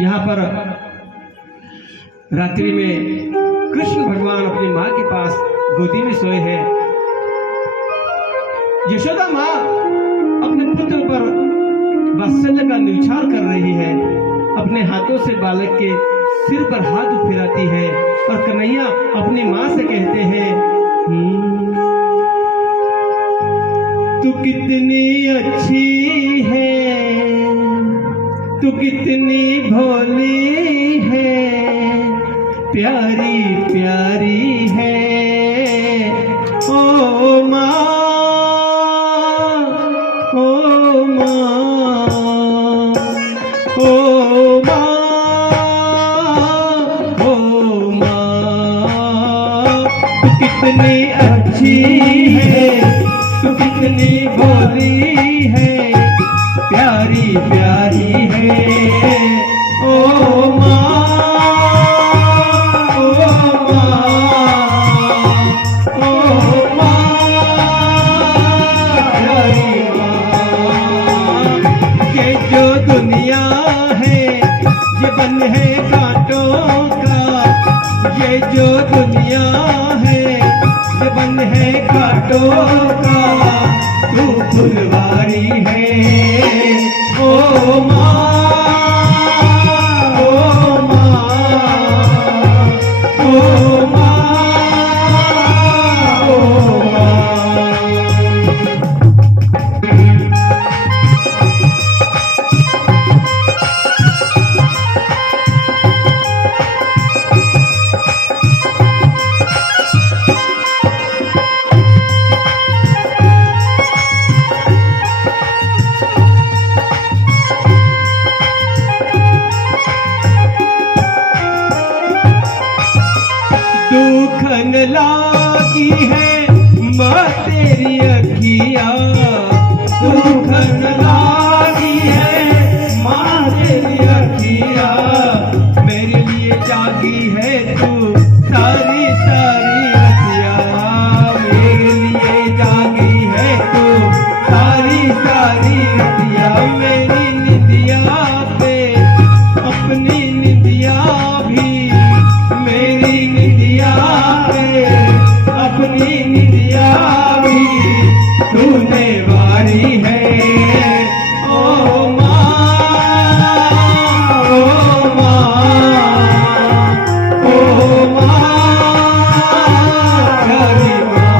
यहाँ पर रात्रि में कृष्ण भगवान अपनी माँ के पास गोदी में सोए हैं। यशोदा माँ अपने पुत्र पर वात्सल्य का न्यौछावर कर रही है। अपने हाथों से बालक के सिर पर हाथ फिराती है और कन्हैया अपनी माँ से कहते हैं, तू कितनी अच्छी है, तू कितनी भोली है, प्यारी प्यारी है ओ माँ, ओ माँ, ओ माँ, ओ माँ। तू कितनी अच्छी है, तू कितनी भोली है, प्यारी प्यारी है ओ माँ, ओ माँ, ओ माँ, प्यारी माँ। ये जो दुनिया है ये बन है कांटों का, ये जो दुनिया है ये बन है कांटों का, तू फुलवारी है ओ माँ, ओ माँ, ओ माँ, ओ माँ। दुखन लागी है माँ तेरी अखिया, दुखन लागी है माँ तेरी अखिया, मेरे लिए जागी है तू सारी सारी रतिया, मेरे लिए जागी है तू सारी सारी रतिया। मेरी निंदिया पे अपनी निंदिया भी, मेरी निंदिया पे अपनी निंदिया भी तूने वारी है ओ माँ, ओ माँ, ओ माँ, प्यारी माँ।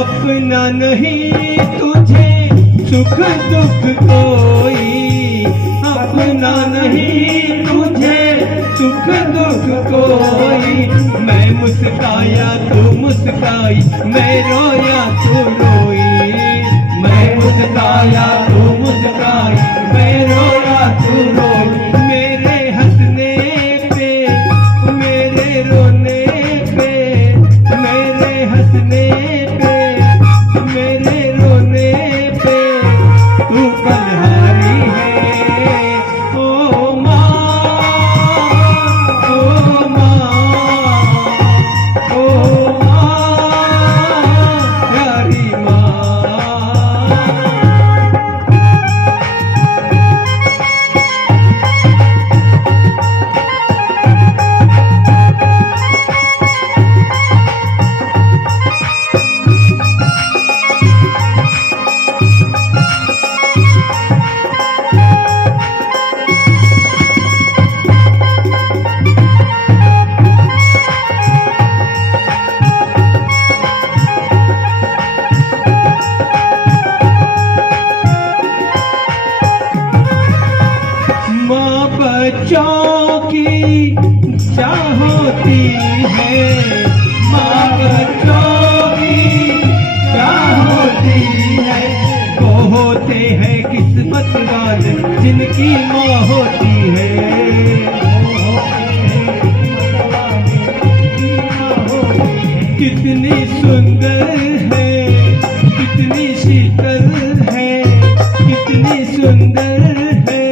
अपना नहीं तुझे सुख दुख कोई, अपना नहीं तुझे सुख दुख कोई, मैं मुस्काया तू मुस्काई, मैं रोया तू रोई, मैं मुस्काया तू मुस्काई, मैं रोया तू रोई। मेरे हंसने पे मेरे रोने पे, मेरे हंसने पे मेरे रोने पे तू बलिहारी है ओ माँ, ओ माँ, ओ माँ, प्यारी माँ। बच्चों की चाह होती है, माँ बच्चों की चाह होती है, वो होते हैं किस्मत भगवान जिनकी माँ होती है, कितनी सुंदर है, कितनी शीतल है, कितनी सुंदर है,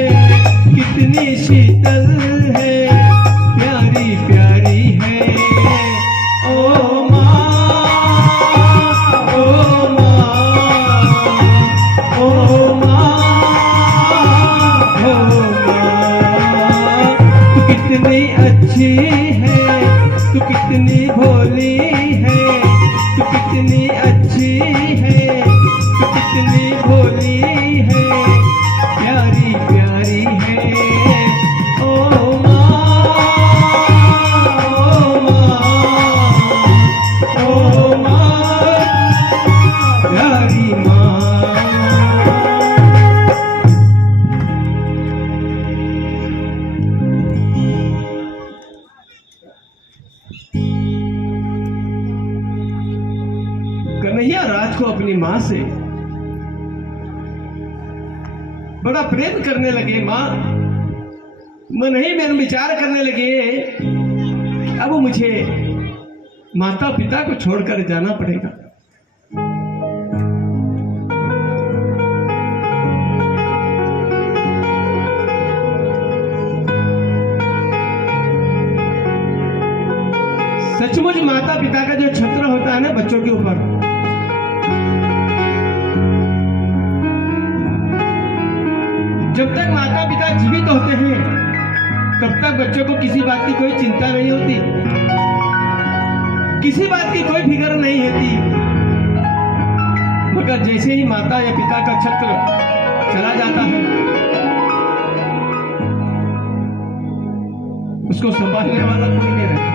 कितनी शीतल है, प्यारी प्यारी है। ओ माँ, ओ माँ, ओ माँ, ओ माँ, तू कितनी अच्छी है, तू कितनी भोली है, तू कितनी अच्छी है, तू कितनी भोली है, प्यारी प्यारी है। ओ माँ, ओ माँ, प्यारी माँ। कन्हैया राज को अपनी माँ से बड़ा प्रेम करने लगे। माँ मन ही में विचार करने लगे, अब मुझे माता पिता को छोड़कर जाना पड़ेगा। सचमुच माता पिता का जो छत्र होता है ना बच्चों के ऊपर, जब तक माता पिता जीवित होते हैं तब तक बच्चों को किसी बात की कोई चिंता नहीं होती, किसी बात की कोई फिक्र नहीं होती। मगर जैसे ही माता या पिता का छत्र चला जाता है, उसको संभालने वाला कोई नहीं रहता।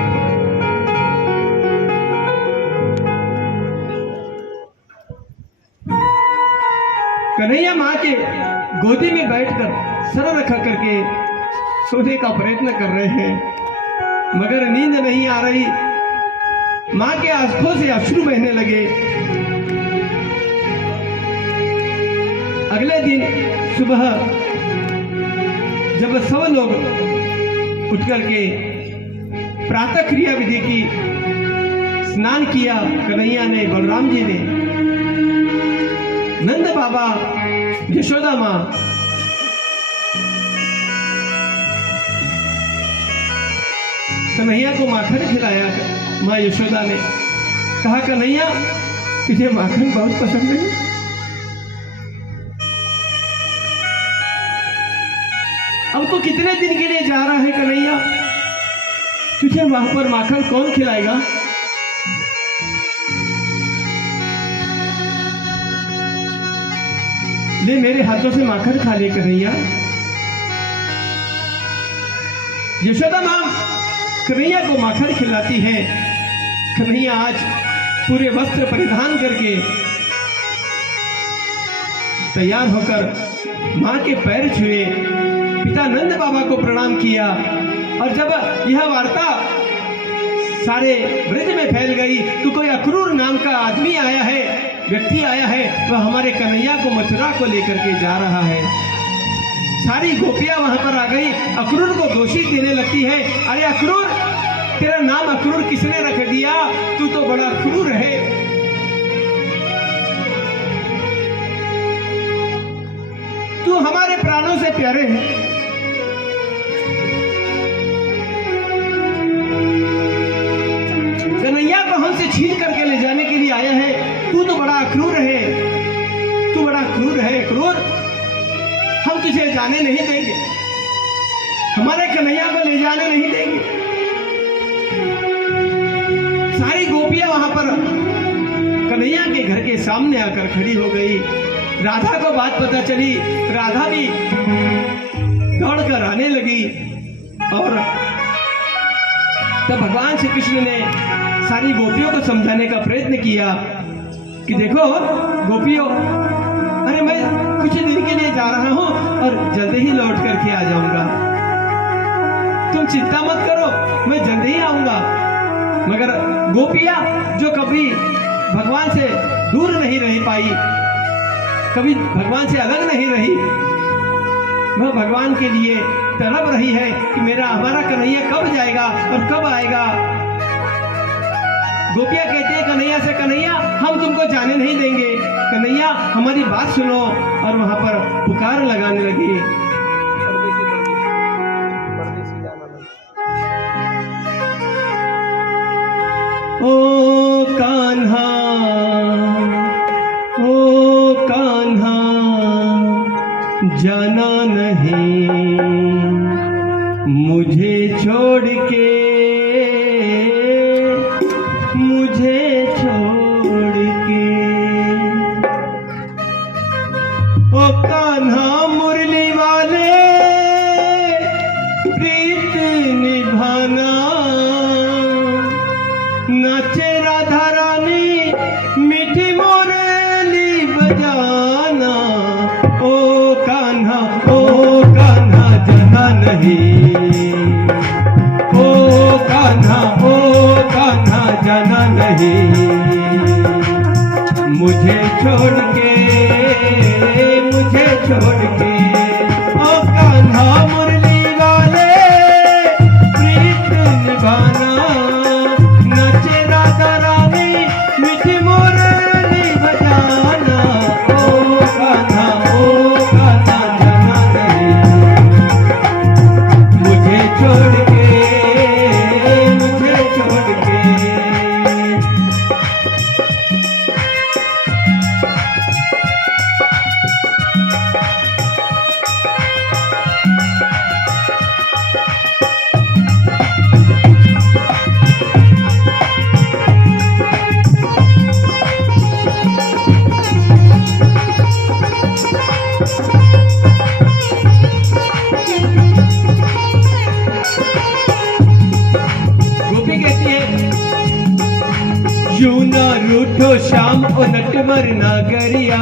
कन्हैया माँ के गोदी में बैठकर सर रखा करके सोने का प्रयत्न कर रहे हैं, मगर नींद नहीं आ रही। माँ के आंखों से अश्रु बहने लगे। अगले दिन सुबह जब सब लोग उठ करके प्रातः क्रिया विधि की स्नान किया, कन्हैया ने, बलराम जी ने, नंद बाबा, यशोदा माँ, कन्हैया को माखन खिलाया। माँ यशोदा ने कहा, कन्हैया तुझे माखन बहुत पसंद है। अब तो कितने दिन के लिए जा रहा है कन्हैया, तुझे वहां पर माखन कौन खिलाएगा? ले मेरे हाथों से माखन खा ले कन्हैया। यशोदा माँ कन्हैया को माखन खिलाती है। कन्हैया आज पूरे वस्त्र परिधान करके तैयार होकर माँ के पैर छुए, पिता नंद बाबा को प्रणाम किया। और जब यह वार्ता सारे ब्रज में फैल गई तो कोई अक्रूर नाम का आदमी आया है, व्यक्ति आया है, वह हमारे कन्हैया को मथुरा को लेकर के जा रहा है। सारी गोपियां वहां पर आ गई, अक्रूर को दोषी देने लगती है। अरे अक्रूर, तेरा नाम अक्रूर किसने रख दिया? तू तो बड़ा क्रूर है। तू हमारे प्राणों से प्यारे है। कन्हैया को हमसे छीन करके ले जाने के लिए आया है। तू तो बड़ा क्रूर है, तू बड़ा क्रूर है। क्रूर, हम तुझे जाने नहीं देंगे, हमारे कन्हैया को ले जाने नहीं देंगे। सारी गोपियां वहां पर कन्हैया के घर के सामने आकर खड़ी हो गई। राधा को बात पता चली, राधा भी दौड़कर आने लगी। और तब भगवान श्री कृष्ण ने सारी गोपियों को समझाने का प्रयत्न किया कि देखो गोपियों, अरे मैं कुछ दिन के लिए जा रहा हूं और जल्द ही लौट करके आ जाऊंगा, तुम चिंता मत करो, मैं जल्द ही आऊंगा। मगर गोपियां जो कभी भगवान से दूर नहीं रह पाई, कभी भगवान से अलग नहीं रही, वह भगवान के लिए तड़प रही है कि हमारा कन्हैया कब जाएगा और कब आएगा। गोपियां कहती है कन्हैया से, कन्हैया हम तुमको जाने नहीं देंगे, कन्हैया हमारी बात सुनो। और वहां पर पुकार लगाने लगी। ओ कान्हा, ओ कान्हा जाना नहीं मुझे छोड़ के, मुझे छोड़ के। ओ कान्हा मुरली वाले प्रीत निभाना, नाचे राधा रानी मीठी मुरली बजाना। ओ कान्हा जाना नहीं, ओ कान्हा जाना नहीं मुझे छोड़ के, मुझे छोड़ के। ओ कान्हा मुरली वाले प्रीत निभाना, नाचे राधा रानी मीठी मुरली बजाना। ओ कान्हा जाना नहीं मुझे छोड़ के, मुझे छोड़ के। गोपी कहती है यूं ना रूठो श्याम ओ नटवर नागरिया,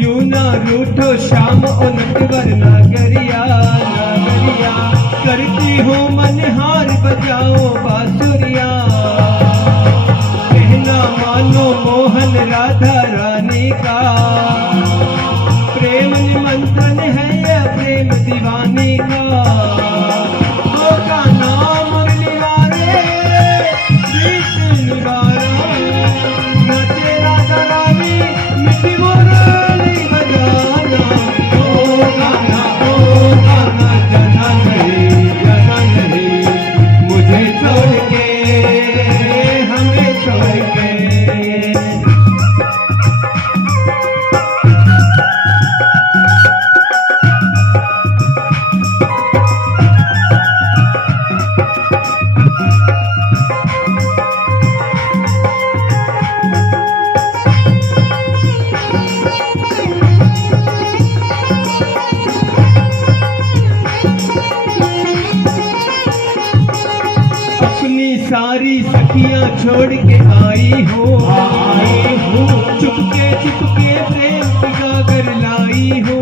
यूं ना रूठो श्याम ओ नटवर नागरिया, नागरिया करती हूँ मनहार बजाओ बांसुरिया। कहना मानो मोहन राधा रानी का, प्रेम निमंत्रण है या प्रेम दीवानी का। ओ कान्हा मुरली वाले प्रीत निभाना, नाचे राधा रानी मीठी मुरली बजाना। ओ कान्हा जाना नहीं मुझे छोड़ के, हमें छोड़ के। अपनी सारी सखियां छोड़ के आई हो, चुपके चुपके प्रेम पिघा कर लाई हो।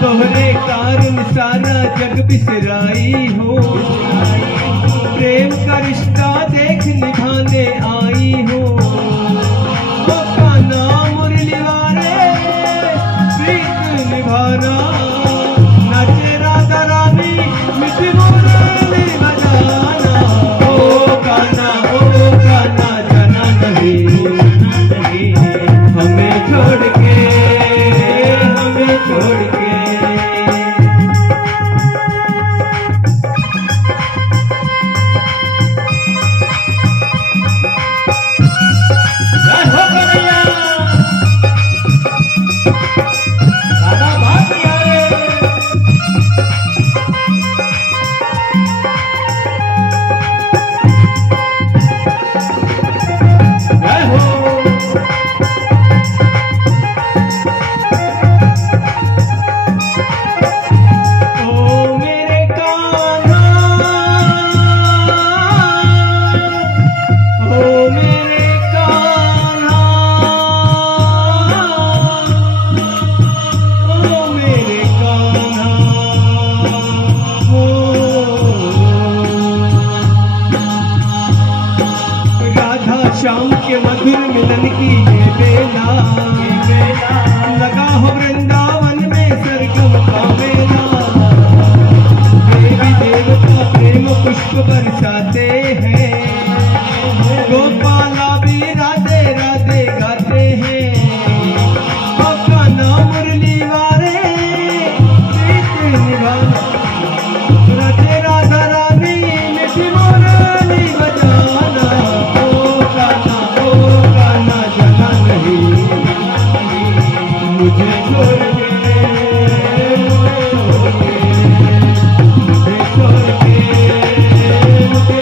तोहरे कारण सारा जग बिसराई हो, प्रेम का रिश्ता देख निभाने आई हो। ओ कान्हा मुरली वाले प्रीत निभाना, नाचे राधा रानी मीठी मुरली बजाना। ओ कान्हा जाना नहीं हमें छोड़ के, हमें छोड़ के। मुझे छोड़ के, मुझे छोड़ के, मुझे छोड़ के, मुझे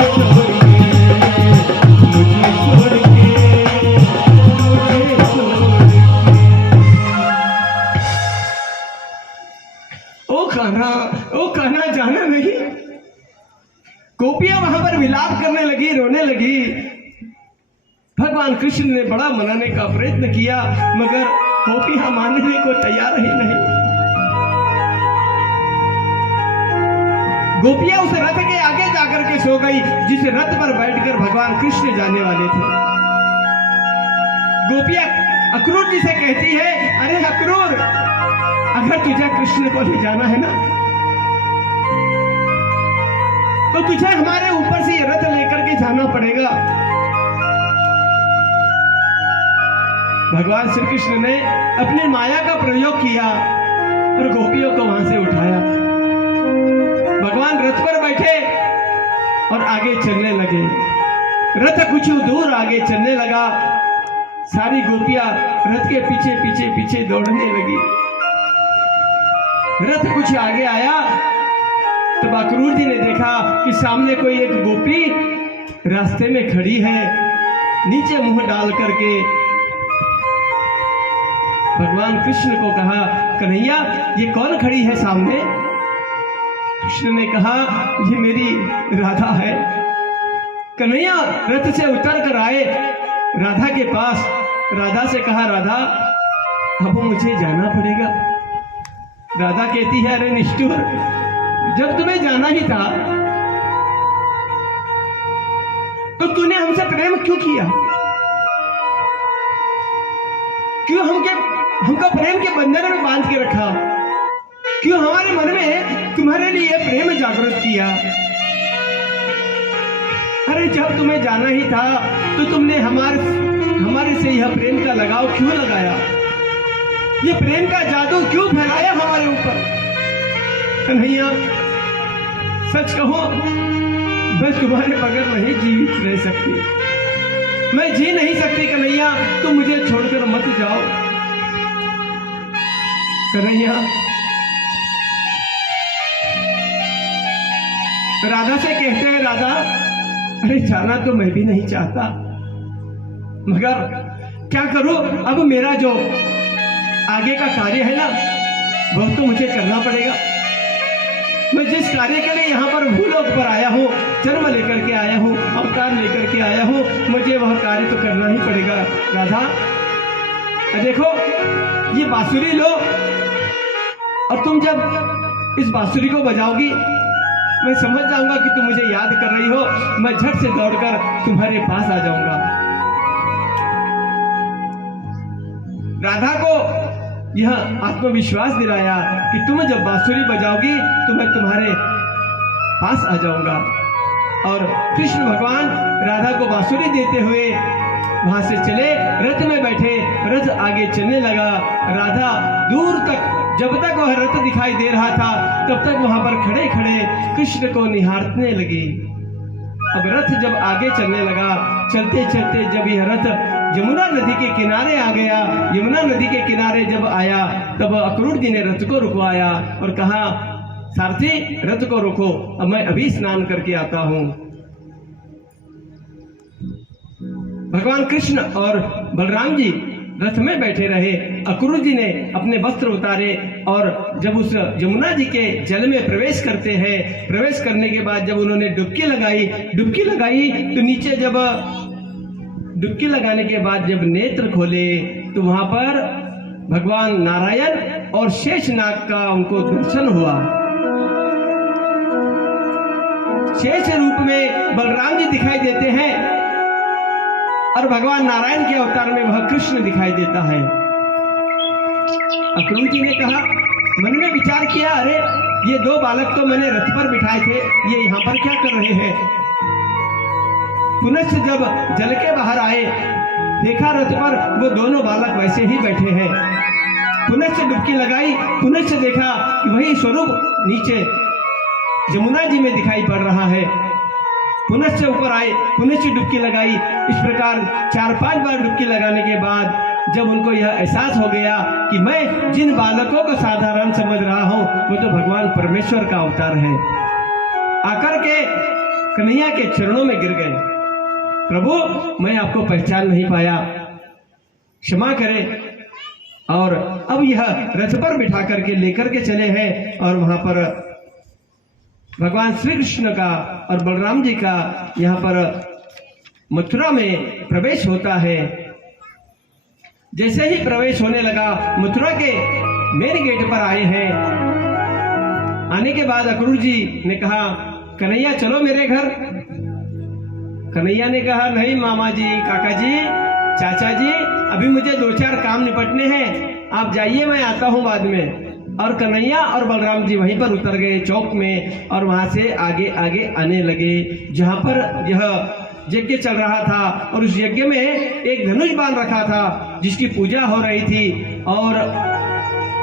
छोड़ के, मुझे छोड़ के। ओ कान्हा जाना नहीं। गोपियां वहां पर विलाप करने लगी, रोने लगी। भगवान कृष्ण ने बड़ा मनाने का प्रयत्न किया, मगर गोपियां मानने को तैयार ही नहीं। गोपियां उस रथ के आगे जाकर के सो गई, जिस रथ पर बैठकर भगवान कृष्ण जाने वाले थे। गोपियां अक्रूर जी से कहती है, अरे अक्रूर, अगर तुझे कृष्ण को ले जाना है ना, तो तुझे हमारे ऊपर से ये रथ लेकर के जाना पड़ेगा। भगवान श्री कृष्ण ने अपनी माया का प्रयोग किया और गोपियों को वहां से उठाया। भगवान रथ पर बैठे और आगे चलने लगे। रथ कुछ दूर आगे चलने लगा। सारी गोपियां रथ के पीछे पीछे पीछे दौड़ने लगी। रथ कुछ आगे आया तब अक्रूर जी ने देखा कि सामने कोई एक गोपी रास्ते में खड़ी है। नीचे मुंह डाल करके भगवान कृष्ण को कहा, कन्हैया, ये कौन खड़ी है सामने? कृष्ण ने कहा, ये मेरी राधा है। कन्हैया रथ से उतर कर आए राधा के पास। राधा से कहा, राधा, अब मुझे जाना पड़ेगा। राधा कहती है, अरे निष्ठुर, जब तुम्हें जाना ही था तो तूने हमसे प्रेम क्यों किया? क्यों हमको प्रेम के बंधन में बांध के रखा? क्यों हमारे मन में तुम्हारे लिए प्रेम जागृत किया? अरे जब तुम्हें जाना ही था तो तुमने हमारे से यह प्रेम का लगाव क्यों लगाया? ये प्रेम का जादू क्यों फैलाया हमारे ऊपर? कन्हैया, सच कहो, मैं तुम्हारे बगैर नहीं जीवित रह सकती। मैं जी नहीं सकती कन्हैया, तुम मुझे छोड़कर मत जाओ। कन्हैया राधा से कहते हैं, राधा, अरे जाना तो मैं भी नहीं चाहता, मगर क्या करूं? अब मेरा जो आगे का कार्य है ना, वह तो मुझे करना पड़ेगा। मैं जिस कार्य के लिए यहाँ पर भूलोक पर आया हूँ, जन्म लेकर के आया हूँ, अवतार लेकर के आया हूँ, मुझे वह कार्य तो करना ही पड़ेगा। राधा, देखो ये बांसुरी लो, और तुम जब इस बांसुरी को बजाओगी, मैं समझ जाऊंगा कि तुम मुझे याद कर रही हो। मैं झट से दौड़कर तुम्हारे पास आ जाऊंगा। राधा को यह आत्मविश्वास दिलाया कि तुम जब बांसुरी बजाओगी तो मैं तुम्हारे पास आ जाऊंगा। और कृष्ण भगवान राधा को बांसुरी देते हुए वहां से चले, रथ में बैठे, रथ आगे चलने लगा। राधा दूर तक, जब तक वह रथ दिखाई दे रहा था, तब तक वहां पर खड़े खड़े कृष्ण को निहारने लगी। अब रथ जब आगे चलने लगा, चलते चलते जब यह रथ यमुना नदी के किनारे आ गया, यमुना नदी के किनारे जब आया, तब अक्रूर जी ने रथ को रुकवाया और कहा, सारथी, रथ को रोको, अब मैं अभी स्नान करके आता हूं। भगवान कृष्ण और बलराम जी रथ में बैठे रहे। अक्रूर जी ने अपने वस्त्र उतारे और जब उस यमुना जी के जल में प्रवेश करते हैं, प्रवेश करने के बाद जब उन्होंने डुबकी लगाई तो नीचे जब डुबकी लगाने के बाद जब नेत्र खोले तो वहां पर भगवान नारायण और शेषनाग का उनको दर्शन हुआ। शेष रूप में बलराम जी दिखाई देते हैं और भगवान नारायण के अवतार में वह कृष्ण दिखाई देता है। अक्रूर जी ने कहा, मन में विचार किया, अरे ये दो बालक तो मैंने रथ पर बिठाए थे, ये यहाँ पर क्या कर रहे हैं? पुनश्च जब जल के बाहर आए, देखा रथ पर वो दोनों बालक वैसे ही बैठे हैं। पुनश्च डुबकी लगाई, पुनश्च देखा कि वही स्वरूप नीचे यमुना जी में दिखाई पड़ रहा है। पुनश्च ऊपर आए, पुनश्च डुबकी लगाई। इस प्रकार 4-5 बार डुबकी लगाने के बाद जब उनको यह एहसास हो गया कि मैं जिन बालकों को साधारण समझ रहा हूँ वो तो भगवान परमेश्वर का अवतार है, आकर के कन्हैया के चरणों में गिर गए। प्रभु मैं आपको पहचान नहीं पाया, क्षमा करें। और अब यह रथ पर बिठा करके लेकर के चले हैं और वहां पर भगवान श्री कृष्ण का और बलराम जी का यहाँ पर मथुरा में प्रवेश होता है। जैसे ही प्रवेश होने लगा, मथुरा के मेन गेट पर आए हैं। आने के बाद अक्रूर जी ने कहा कन्हैया चलो मेरे घर। कन्हैया ने कहा नहीं मामा जी, काका जी, चाचा जी, अभी मुझे 2-4 काम निपटने हैं, आप जाइए मैं आता हूं बाद में। और कन्हैया और बलराम जी वहीं पर उतर गए चौक में और वहां से आगे आगे आने लगे जहां पर यह यज्ञ चल रहा था। और उस यज्ञ में एक धनुष बाण रखा था जिसकी पूजा हो रही थी। और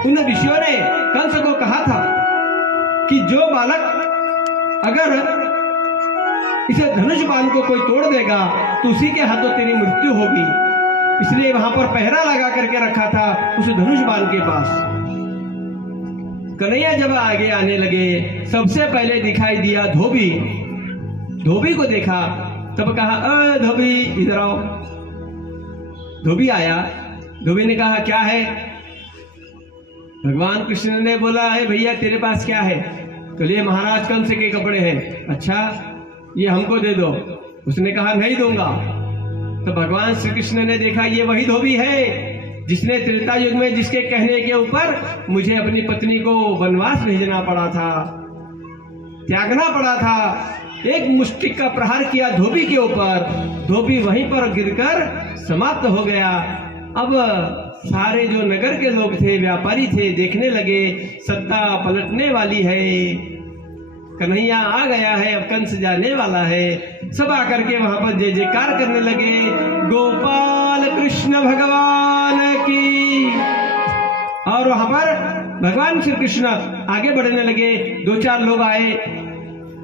उन ऋषियों ने कंस को कहा था कि जो बालक अगर इसे धनुष बाण को कोई तोड़ देगा तो उसी के हाथों तेरी मृत्यु होगी। इसलिए वहां पर पहरा लगा करके रखा था उस धनुष बाण के पास। कन्हैया जब आगे आने लगे, सबसे पहले दिखाई दिया धोबी। धोबी को देखा तब कहा धोबी इधर आओ। धोबी आया। धोबी ने कहा क्या है? भगवान कृष्ण ने बोला है भैया तेरे पास क्या है? तो लिए महाराज कंस के कपड़े हैं। अच्छा ये हमको दे दो। उसने कहा नहीं दूंगा। तो भगवान श्री कृष्ण ने देखा ये वही धोबी है जिसने त्रेता युग में जिसके कहने के ऊपर मुझे अपनी पत्नी को वनवास भेजना पड़ा था, त्यागना पड़ा था। एक मुष्टिक का प्रहार किया धोबी के ऊपर, धोबी वहीं पर गिरकर समाप्त हो गया। अब सारे जो नगर के लोग थे, व्यापारी थे, देखने लगे सत्ता पलटने वाली है, कन्हैया आ गया है, अब कंस जाने वाला है। सब आकर के वहां पर जय जयकार करने लगे, गोपाल कृष्ण भगवान की। और वहां पर भगवान श्री कृष्ण आगे बढ़ने लगे। 2-4 लोग आए,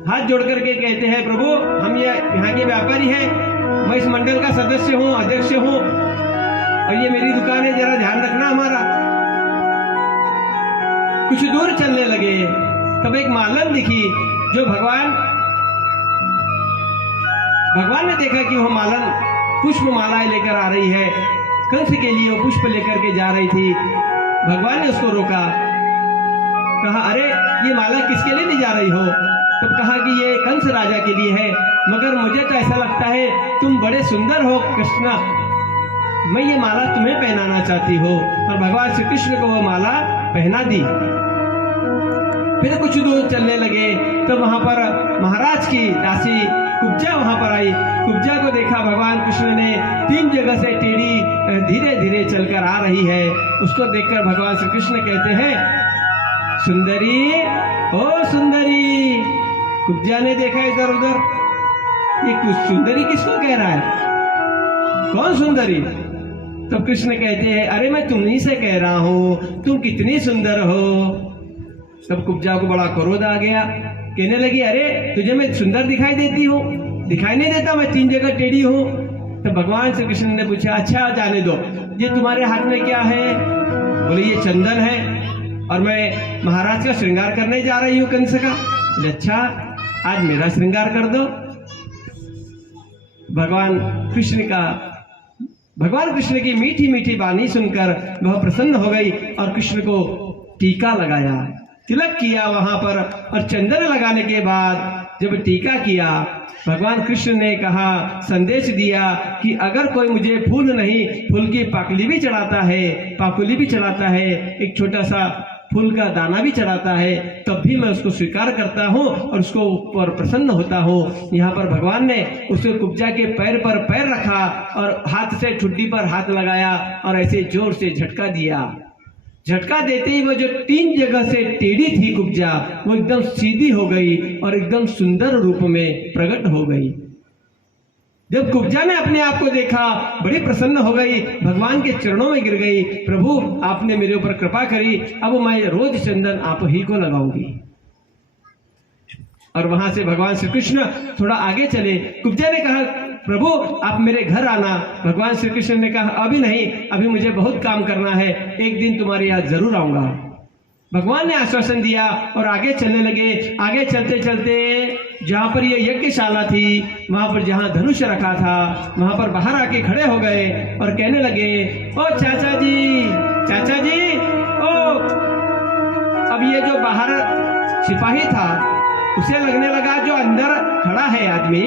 हाथ जोड़ करके कहते हैं प्रभु हम ये यहाँ के व्यापारी हैं, मैं इस मंडल का सदस्य हूँ, अध्यक्ष हूँ, और ये मेरी दुकान है, जरा ध्यान रखना हमारा। कुछ दूर चलने लगे तब एक मालन दिखी जो भगवान ने देखा कि वह मालन पुष्प मालाएं लेकर आ रही है। कंस के लिए वो पुष्प लेकर के जा रही थी। भगवान ने उसको रोका, कहा अरे ये माला किसके लिए ले जा रही हो? तब कहा कि ये कंस राजा के लिए है, मगर मुझे तो ऐसा लगता है तुम बड़े सुंदर हो कृष्ण, मैं ये माला तुम्हें पहनाना चाहती हो। और भगवान श्री कृष्ण को वो माला पहना दी। फिर कुछ दूर चलने लगे तो वहां पर महाराज की दासी कुब्जा वहां पर आई। कुब्जा को देखा भगवान कृष्ण ने 3 जगह से टेढ़ी धीरे धीरे चलकर आ रही है। उसको देखकर भगवान श्री कृष्ण कहते हैं सुंदरी, ओ सुंदरी। कुब्जा ने देखा इधर उधर, ये कुछ सुंदरी किसको कह रहा है? कौन सुंदरी? तब कृष्ण कहते हैं अरे मैं तुम्ही से कह रहा हूं, तुम कितनी सुंदर हो। तब कुब्जा को बड़ा क्रोध आ गया, कहने लगी अरे तुझे मैं सुंदर दिखाई देती हूँ? दिखाई नहीं देता, मैं 3 जगह टेढ़ी हूँ। तो भगवान श्री कृष्ण ने पूछा अच्छा जाने दो, ये तुम्हारे हाथ में क्या है? बोले ये चंदन है और मैं महाराज का श्रृंगार करने जा रही हूँ कंस का। बोले अच्छा आज मेरा श्रृंगार कर दो। भगवान कृष्ण की मीठी मीठी वाणी सुनकर वह प्रसन्न हो गई और कृष्ण को टीका लगाया, तिलक किया वहां पर। और चंदन लगाने के बाद जब टीका किया, भगवान कृष्ण ने कहा, संदेश दिया कि अगर कोई मुझे फूल नहीं, फूल की पाकली भी चढ़ाता है, पाकुली भी चढ़ाता है, एक छोटा सा फूल का दाना भी चढ़ाता है, तब भी मैं उसको स्वीकार करता हूँ और उसको ऊपर प्रसन्न होता हूँ। यहाँ पर भगवान ने उसके कुब्जा के पैर पर पैर रखा और हाथ से ठुड्डी पर हाथ लगाया और ऐसे जोर से झटका दिया। झटका देते ही वो जो 3 जगह से टेढ़ी थी कुब्जा, वो एकदम सीधी हो गई और एकदम सुंदर रूप में प्रकट हो गई। जब कुब्जा ने अपने आप को देखा, बड़ी प्रसन्न हो गई, भगवान के चरणों में गिर गई, प्रभु आपने मेरे ऊपर कृपा करी, अब मैं रोज चंदन आप ही को लगाऊंगी। और वहां से भगवान श्री कृष्ण थोड़ा आगे चले। कुब्जा ने कहा प्रभु आप मेरे घर आना। भगवान श्री कृष्ण ने कहा अभी नहीं, अभी मुझे बहुत काम करना है, एक दिन तुम्हारे यहाँ जरूर आऊंगा। भगवान ने आश्वासन दिया और आगे चलने लगे। आगे चलते चलते जहाँ पर ये यज्ञशाला थी, वहां पर जहाँ धनुष रखा था, वहां पर बाहर आके खड़े हो गए और कहने लगे, ओ चाचा जी, चाचा जी, ओ। अब ये जो बाहर सिपाही था उसे लगने लगा जो अंदर खड़ा है आदमी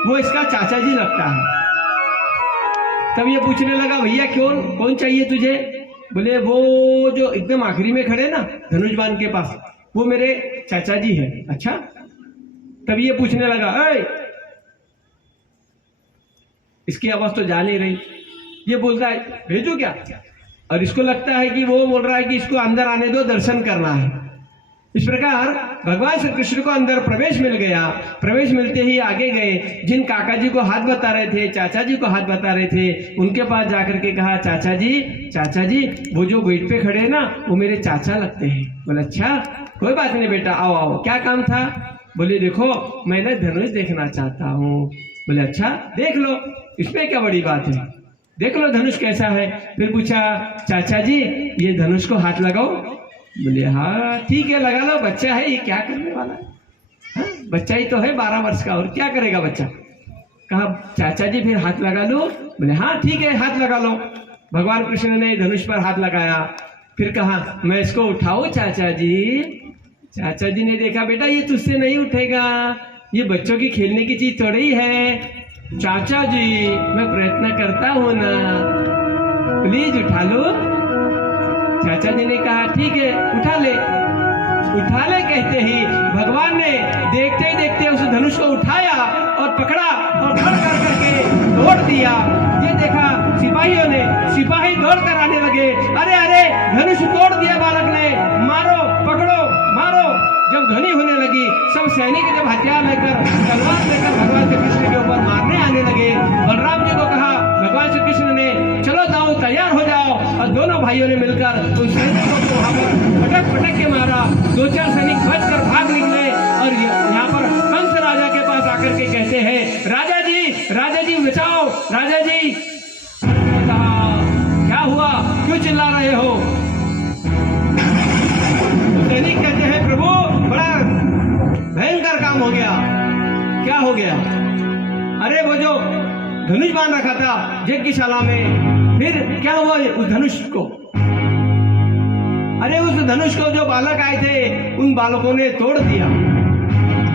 वो इसका चाचा जी लगता है। तब ये पूछने लगा, भैया कौन चाहिए तुझे? बोले वो जो एकदम आखिरी में खड़े ना धनुष बाण के पास, वो मेरे चाचा जी है। अच्छा। तब ये पूछने लगा, ऐ इसकी आवाज तो जा नहीं रही। ये बोलता है भेजो क्या? और इसको लगता है कि वो बोल रहा है कि इसको अंदर आने दो, दर्शन करना है। इस प्रकार भगवान श्री कृष्ण को अंदर प्रवेश मिल गया। प्रवेश मिलते ही आगे गए। जिन काका जी को हाथ बता रहे थे, चाचा जी को हाथ बता रहे थे, उनके पास जाकर के कहा, चाचा जी वो जो गेट पे खड़े हैं ना वो मेरे चाचा लगते हैं। बोले अच्छा, कोई बात नहीं बेटा, आओ आओ, क्या काम था? बोले देखो मैं धनुष देखना चाहता हूँ। बोले अच्छा देख लो, इसमें क्या बड़ी बात है, देख लो धनुष कैसा है। फिर पूछा, चाचा जी ये धनुष को हाथ लगाओ। बोले हाँ ठीक है लगा लो, बच्चा है ये क्या करने वाला है, हाँ? बच्चा ही तो है 12 वर्ष का, और क्या करेगा बच्चा। कहा चाचा जी फिर हाथ लगा लो। बोले हाँ ठीक है हाथ लगा लो। भगवान कृष्ण ने धनुष पर हाथ लगाया। फिर कहा मैं इसको उठाऊं चाचा जी? चाचा जी ने देखा, बेटा ये तुझसे नहीं उठेगा, ये बच्चों की खेलने की चीज थोड़ी है। चाचा जी मैं प्रयत्न करता हूं ना, प्लीज उठा लो। चाचा जी ने कहा ठीक है उठा ले। कहते ही भगवान ने देखते ही देखते उस धनुष को उठाया और पकड़ा और धड़ करके तोड़ दिया। ये देखा सिपाही दौड़ कर आने लगे, अरे धनुष तोड़ दिया बालक ने, मारो पकड़ो मारो। जब ध्वनि होने लगी सब सैनिक जब हथियार लेकर तलवार लेकर भगवान श्री कृष्ण के ऊपर मारने आने लगे। बलराम जी को कहा भगवान श्री कृष्ण ने, चलो जाओ तैयार हो जाओ। और दोनों भाइयों ने मिलकर उन सैनिकों को वहां पर पटक के मारा। 2-4 सैनिक बचकर भाग निकले और यहाँ पर कंस राजा के पास आकर के कहते हैं, राजा जी बचाओ, राजा जी। कहा क्या हुआ, क्यों चिल्ला रहे हो? सैनिक कहते हैं प्रभु बड़ा भयंकर काम हो गया। क्या हो गया? अरे वो जो धनुष बांध रखा था यज्ञशाला में, फिर क्या हुआ उस धनुष को? अरे उस धनुष को जो बालक आए थे उन बालकों ने तोड़ दिया।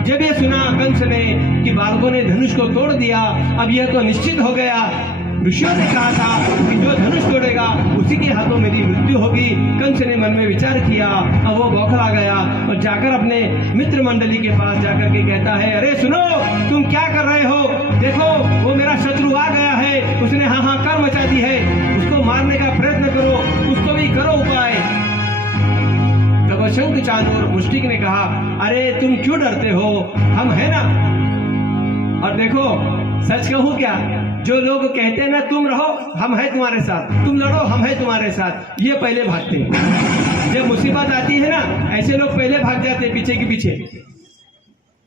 जब ये सुना कंस ने कि बालकों ने धनुष को तोड़ दिया, अब यह तो निश्चित हो गया। ऋषियों ने कहा था कि जो धनुष तोड़ेगा उसी के हाथों मेरी मृत्यु होगी। कंस ने मन में विचार किया, अब वो बौखला गया और जाकर अपने मित्र मंडली के पास जाकर के कहता है, अरे सुनो तुम क्या कर रहे हो? देखो वो मेरा शत्रु आ गया है, उसने हाहाकार मचा दी है, उसको मारने का प्रयत्न करो, उसको भी करो उपाय। तब शंख चांदूर मुष्टिक ने कहा, अरे तुम क्यों डरते हो, हम है ना। और देखो सच कहूं क्या, जो लोग कहते हैं ना तुम रहो हम है तुम्हारे साथ, तुम लड़ो हम है तुम्हारे साथ, ये पहले भागते हैं। जब मुसीबत आती है ना ऐसे लोग पहले भाग जाते हैं पीछे के पीछे।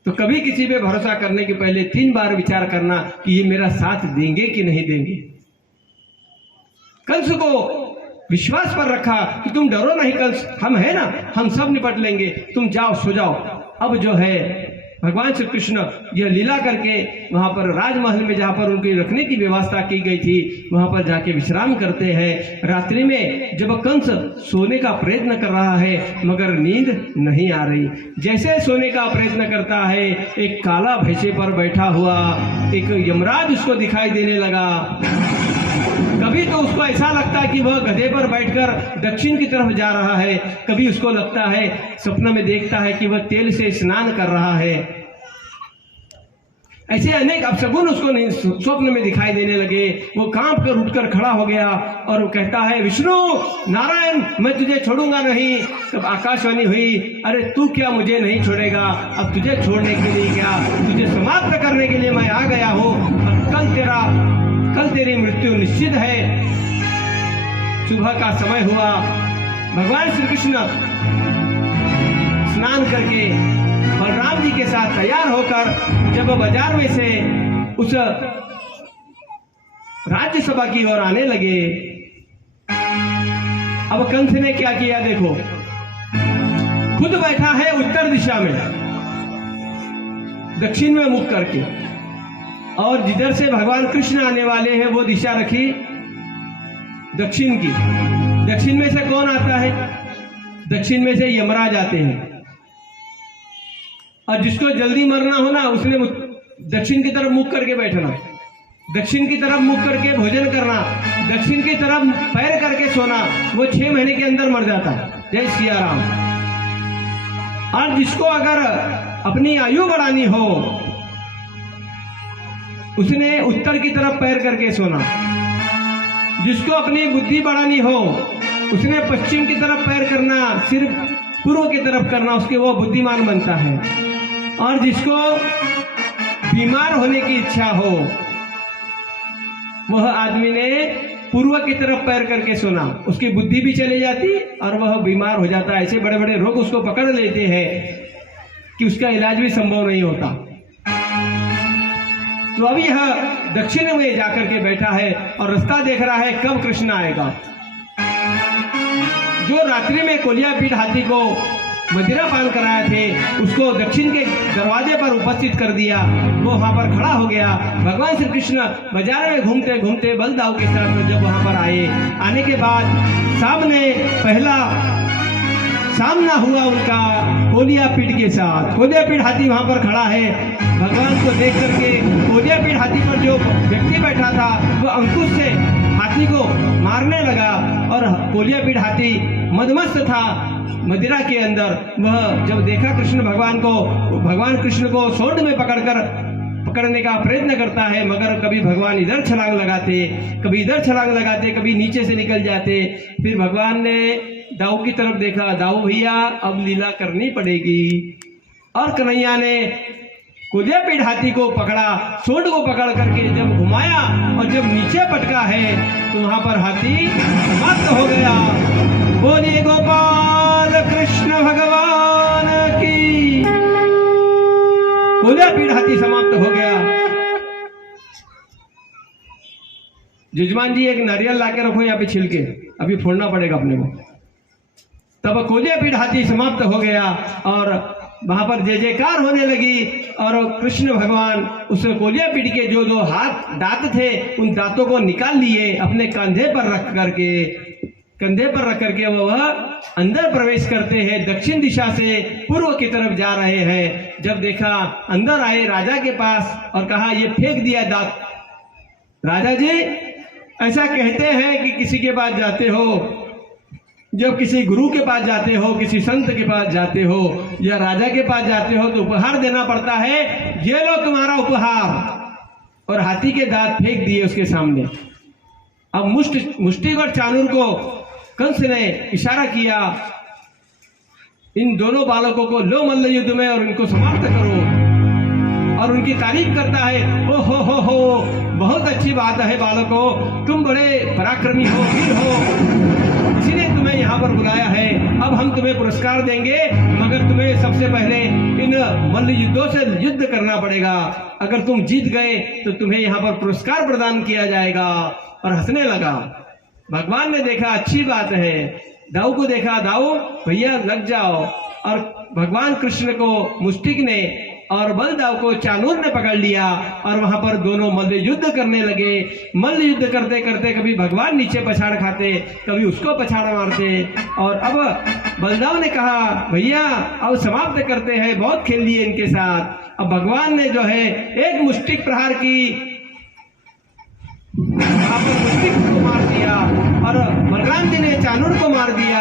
तो कभी किसी पे भरोसा करने के पहले 3 बार विचार करना कि ये मेरा साथ देंगे कि नहीं देंगे। कंस को विश्वास पर रखा कि तुम डरो नहीं कंस, हम है ना, हम सब निपट लेंगे, तुम जाओ सो जाओ। अब जो है भगवान श्री कृष्ण यह लीला करके वहां पर राजमहल में जहां पर उनकी रखने की व्यवस्था की गई थी वहां पर जाके विश्राम करते हैं। रात्रि में जब कंस सोने का प्रयत्न कर रहा है मगर नींद नहीं आ रही, जैसे सोने का प्रयत्न करता है एक काला भैंसे पर बैठा हुआ एक यमराज उसको दिखाई देने लगा। कभी तो उसको ऐसा लगता है कि वह गधे पर बैठकर दक्षिण की तरफ जा रहा है, कभी उसको लगता है सपने में देखता है कि वह तेल से स्नान कर रहा है। ऐसे अनेक अपशगुन उसको स्वप्न में दिखाई देने लगे। वो कांप कर उठकर खड़ा हो गया और वो कहता है, विष्णु नारायण मैं तुझे छोड़ूंगा नहीं। तब आकाशवाणी हुई, अरे तू क्या मुझे नहीं छोड़ेगा, अब तुझे छोड़ने के लिए क्या, तुझे समाप्त करने के लिए मैं आ गया हूँ। कल तेरी मृत्यु निश्चित है। सुबह का समय हुआ, भगवान श्री कृष्ण स्नान करके बलराम जी के साथ तैयार होकर जब बाजार में से उस राज्यसभा की ओर आने लगे। अब कंस ने क्या किया देखो, खुद बैठा है उत्तर दिशा में, दक्षिण में मुख करके, और जिधर से भगवान कृष्ण आने वाले हैं वो दिशा रखी दक्षिण की। दक्षिण में से कौन आता है? दक्षिण में से यमराज आते हैं, और जिसको जल्दी मरना हो ना उसने दक्षिण की तरफ मुख करके बैठना, दक्षिण की तरफ मुख करके भोजन करना, दक्षिण की तरफ पैर करके सोना, वो 6 महीने के अंदर मर जाता। जय सिया राम। और जिसको अगर अपनी आयु बढ़ानी हो उसने उत्तर की तरफ पैर करके सोना, जिसको अपनी बुद्धि बढ़ानी हो उसने पश्चिम की तरफ पैर करना, सिर्फ पूर्व की तरफ करना, उसके वो बुद्धिमान बनता है। और जिसको बीमार होने की इच्छा हो वह आदमी ने पूर्व की तरफ पैर करके सोना, उसकी बुद्धि भी चली जाती और वह बीमार हो जाता। ऐसे बड़े बड़े रोग उसको पकड़ लेते हैं कि उसका इलाज भी संभव नहीं होता। तो अब यह दक्षिण में जाकर के बैठा है और रास्ता देख रहा है कब कृष्ण आएगा। जो रात्रि में कोलियापीठ हाथी को मदिरा पान कराए थे उसको दक्षिण के दरवाजे पर उपस्थित कर दिया, वो वहां पर खड़ा हो गया। भगवान श्री कृष्ण बाजार में घूमते घूमते बलदाऊ के साथ में जब वहां पर आने के बाद सामने पहला सामना हुआ उनका कोलियापीठ के साथ। कोलियापीठ हाथी वहां पर खड़ा है, भगवान को देख करके कोलियापीठ हाथी पर जो व्यक्ति बैठा था वो अंकुश से हाथी को मारने लगा, और कोलियापीठ हाथी मदमस्त था मदिरा के अंदर। वह जब देखा कृष्ण भगवान को, भगवान कृष्ण को सोंड में पकड़ने का प्रयत्न करता है, मगर कभी भगवान इधर छलांग लगाते, कभी इधर छलांग लगाते, कभी नीचे से निकल जाते। फिर भगवान ने दाऊ की तरफ देखा, दाऊ भैया अब लीला करनी पड़ेगी। और कन्हैया ने कोलियापीठ हाथी को पकड़ा, सोंड को पकड़ करके जब घुमाया और जब नीचे पटका है तो वहां पर हाथी समाप्त हो गया। बोलिए गोपाल कृष्ण भगवान की। कोलियापीठ हाथी समाप्त हो गया। जजमान जी एक नारियल लाके रखो यहाँ पे छिलके, अभी फोड़ना पड़ेगा अपने को। तब कोलियापीठ हाथी समाप्त हो गया और वहां पर जय जयकार होने लगी। और कृष्ण भगवान उस कोलियापीठ के जो जो हाथ दांत थे उन दांतों को निकाल लिए, अपने कंधे पर रख करके वह अंदर प्रवेश करते हैं। दक्षिण दिशा से पूर्व की तरफ जा रहे हैं। जब देखा अंदर आए राजा के पास और कहा ये फेंक दिया दांत। राजा जी ऐसा कहते हैं कि किसी के पास जाते हो, जब किसी गुरु के पास जाते हो, किसी संत के पास जाते हो या राजा के पास जाते हो तो उपहार देना पड़ता है। ये लो तुम्हारा उपहार। और हाथी के दांत फेंक दिए उसके सामने। अब मुष्टिक और चाणूर को कंस ने इशारा किया, इन दोनों बालकों को लो मल्ल युद्ध में और इनको समाप्त करो। और उनकी तारीफ करता है, ओ हो बहुत अच्छी बात है बालकों, तुम बड़े पराक्रमी हो, वीर हो, इसीलिए तुम्हें यहाँ पर बुलाया है। अब हम तुम्हें पुरस्कार देंगे, मगर तुम्हें सबसे पहले इन मल्ल युद्धों से युद्ध करना पड़ेगा। अगर तुम जीत गए तो तुम्हें यहाँ पर पुरस्कार प्रदान किया जाएगा। और हंसने लगा। भगवान ने देखा अच्छी बात है, दाऊ को देखा, दाऊ भैया लग जाओ। और भगवान कृष्ण को मुष्टिक ने और बलदाऊ को चाणूर ने पकड़ लिया और वहां पर दोनों मल्ल युद्ध करने लगे। मल्ल युद्ध करते करते कभी भगवान नीचे पछाड़ खाते, कभी उसको पछाड़ मारते। और अब बलदाऊ ने कहा भैया अब समाप्त करते हैं, बहुत खेल लिए इनके साथ। अब भगवान ने जो है एक मुष्टिक प्रहार की, मुष्टिक को मार दिया और बलराम जी ने चाणूर को मार दिया।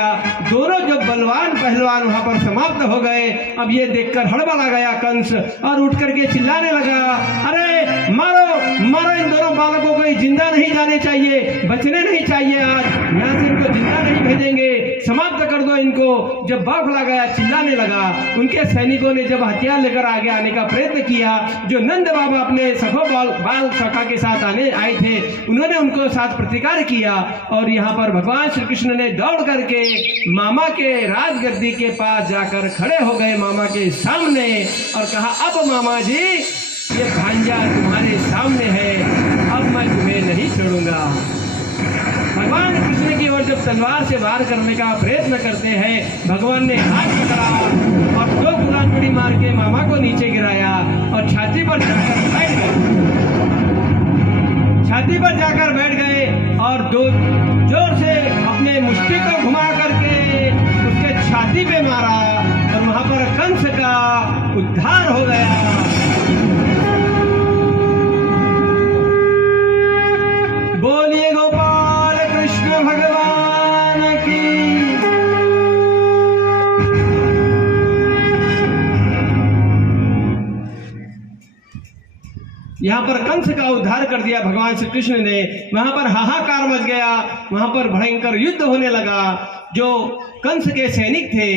दोनों जब बलवान पहलवान वहां पर समाप्त हो गए, अब ये देखकर हड़बड़ा गया कंस और उठ करके चिल्लाने लगा, अरे मारो मारो इन दोनों बालकों को, जिंदा नहीं जाने चाहिए, बचने नहीं चाहिए, आज यहाँ से इनको जिंदा नहीं भेजेंगे, समाप्त कर दो इनको। जब बौखला गया चिल्लाने लगा। उनके सैनिकों ने जब हथियार लेकर आगे आने का प्रयत्न किया, जो नंद बाबा अपने सखो बाल सखा के साथ आए थे उन्होंने उनको साथ प्रतिकार किया। और यहाँ पर भगवान श्री कृष्ण ने दौड़ करके मामा के राजगद्दी के पास जाकर खड़े हो गए, मामा के सामने, और कहा अब मामा जी ये भांजा तुम्हारे सामने है, अब मैं तुम्हें नहीं छेड़ूंगा। भगवान कृष्ण की ओर जब तलवार से वार करने का प्रयत्न करते हैं, भगवान ने हाथ पकड़ा और 2 गुलामड़ी मार के मामा को नीचे गिराया और छाती पर जाकर बैठ गए। छाती पर जाकर बैठ गए और जोर से अपने मुष्टि को घुमा करके उसके छाती पे मारा और वहां पर कंस का उद्धार हो गया। बोलिए गोपाल कृष्ण भगवान की। यहाँ पर कंस का उद्धार कर दिया भगवान श्री कृष्ण ने। वहां पर हाहाकार मच गया, वहां पर भयंकर युद्ध होने लगा। जो कंस के सैनिक थे